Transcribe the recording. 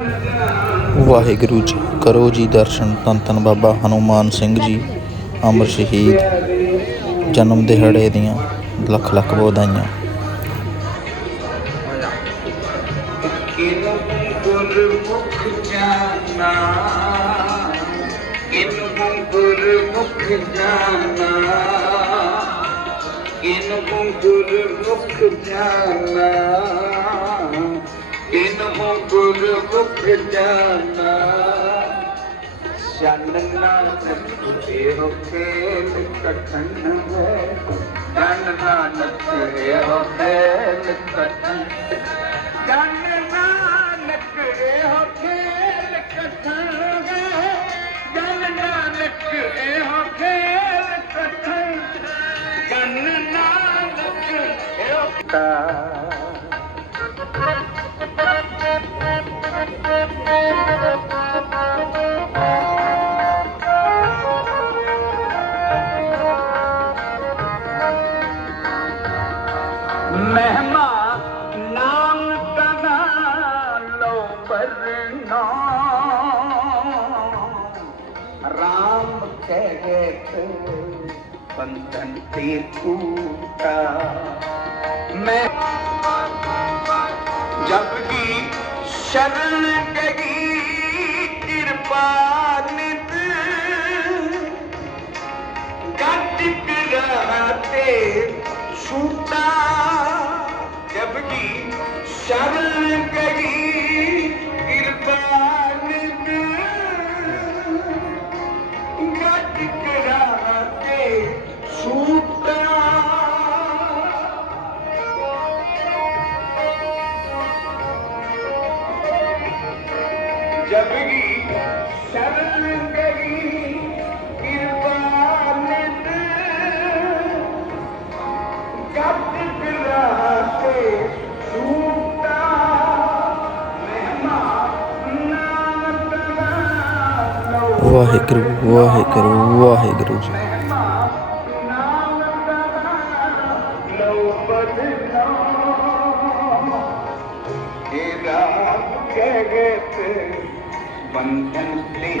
ਵਾਹਿਗੁਰੂ ਜੀ ਕਰੋ ਜੀ ਦਰਸ਼ਨ, ਧੰਨ ਧੰਨ ਬਾਬਾ ਹਨੂਮਾਨ ਸਿੰਘ ਜੀ ਅਮਰ ਸ਼ਹੀਦ, ਜਨਮ ਦਿਹਾੜੇ ਦੀਆਂ ਲੱਖ ਲੱਖ ਵਧਾਈਆਂ ਜਾਨਾ ਗੁਰਮੁਖ ਜਾਨਾ ਜਨ ਨਾਨਕ ਤੇਰੋ ਖੇਲ ਕਠਨ ਹੈ ਜਨ ਨਾਨਕ ਤੇਰੋ ਖੇਲ ਕਠਨ ਜਨ ਨਾਨਕ ਇਹੋ ਖੇਲ ਕਥਨ ਹੈ। ਜਨ ਨਾਨਕ ਇਹੋ ਖੇਲ ਕਥਨ ਜਨ ਨਾਨਕ ਇਹੋ ਕਾ ਮਹਿਮਾ ਨਾਮ ਤਨਾ ਲੋ ਬਰਨਾ ਰਾਮ ਕਹਿਤ ਬੰਧਨ ਤੇ। ਟੂਟਾ ਮੈਂ ਜਬ ਕੀ ਸ਼ਰਨ ਗਈ ਕਿਰਪਾ ਨਿਤ ਗੱਟ ਕਰਾਤੇ ਛੂਟਾ ਜਬ ਕੀ ਜਪਗੀ ਸਰਲ ਕਰੀ ਕਿਰਪਾ ਨਿਤ ਗੱਤ ਬਿਲਾਸੇ ਸੂਤਾ ਮਹਿਮਾ ਨਾਮ Waheguru Waheguru Waheguru ji Yeah, yeah. one can play.